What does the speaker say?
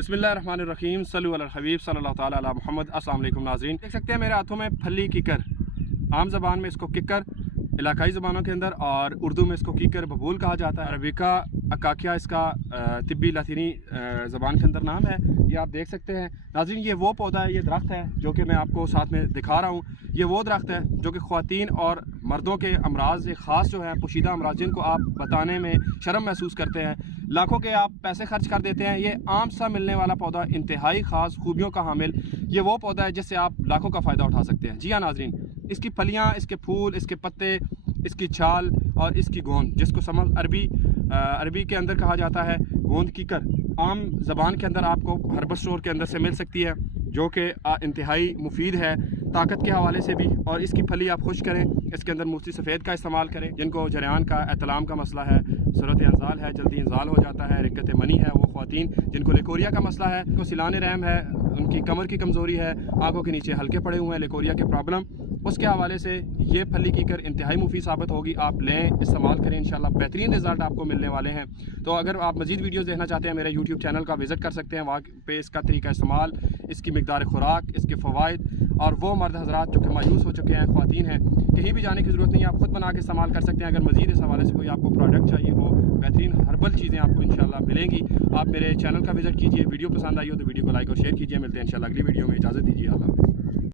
बिस्मिल्लाहिर्रहमानिर्रहीम सल्लल्लाहु अलल हबीब सल्लल्लाहु ताला अला मुहम्मद। अस्सलाम वालेकुम नाज़रीन, देख सकते हैं मेरे हाथों में फली किकर, आम ज़बान में इसको किकर, इलाकाई ज़बानों के अंदर और उर्दू में इसको कीकर बबूल कहा जाता है। अरबिका अकाकिया इसका तिब्बी लातीनी ज़बान के अंदर नाम है। ये आप देख सकते हैं नाज़रीन, ये वो पौधा है, ये दरख्त है जो कि मैं आपको साथ में दिखा रहा हूँ। ये वो दरख्त है जो कि ख़वातीन और मर्दों के अमराज ख़ास जो है पोशीदा अमराज जिनको आप बताने में शर्म महसूस करते हैं, लाखों के आप पैसे खर्च कर देते हैं। ये आम सा मिलने वाला पौधा इंतहाई ख़ास खूबियों का हामिल ये वो पौधा है जिससे आप लाखों का फ़ायदा उठा सकते हैं। जी हाँ नाज़रीन, इसकी फलियाँ, इसके फूल, इसके पत्ते, इसकी छाल और इसकी गोंद, जिसको समझ अरबी के अंदर कहा जाता है गोंद कीकर, आम ज़बान के अंदर आपको हर्बल स्टोर के अंदर से मिल सकती है, जो कि इंतहाई मुफीद है ताकत के हवाले से भी। और इसकी फली आप खुश करें, इसके अंदर मूसली सफ़ेद का इस्तेमाल करें। जिनको जरियान का एतलाम का मसला है, सूरत इंजाल है, जल्दी इंजाल हो जाता है, रिक्कत मनी है, वो ख़वातीन जिनको लेकोरिया का मसला है, उनको सिलाने रहम है, उनकी कमर की कमज़ोरी है, आँखों के नीचे हल्के पड़े हुए हैं, लेकोरिया के प्रॉब्लम, उसके हवाले से ये फली कीकर इंतहाई मुफीद साबित होगी। आप लें, इस्तेमाल करें, इंशाल्लाह बेहतरीन रिज़ल्ट आपको मिलने वाले हैं। तो अगर आप मज़ीद वीडियोज़ देखना चाहते हैं मेरे यूट्यूब चैनल का विज़िट कर सकते हैं। वहाँ पे इसका तरीका इस्तेमाल, इसकी मिकदार खुराक, इसके फ़वाइद और वो मर्द हज़रात जो कि मायूस हो चुके हैं, ख़वातीन हैं, कहीं भी जाने की ज़रूरत नहीं है, आप खुद बना के इस्तेमाल कर सकते हैं। अगर मज़ीद इस हवाले से कोई आपको प्रोडक्ट चाहिए हो, बेहतरीन हर्बल चीज़ें आपको इंशाल्लाह मिलेंगी। आप मेरे चैनल का विज़िट कीजिए। वीडियो पसंद आई हो तो वीडियो को लाइक और शेयर कीजिए। मिलते हैं इंशाल्लाह अगली वीडियो में। इजाज़त दीजिए। अल्लाह हाफ़िज़।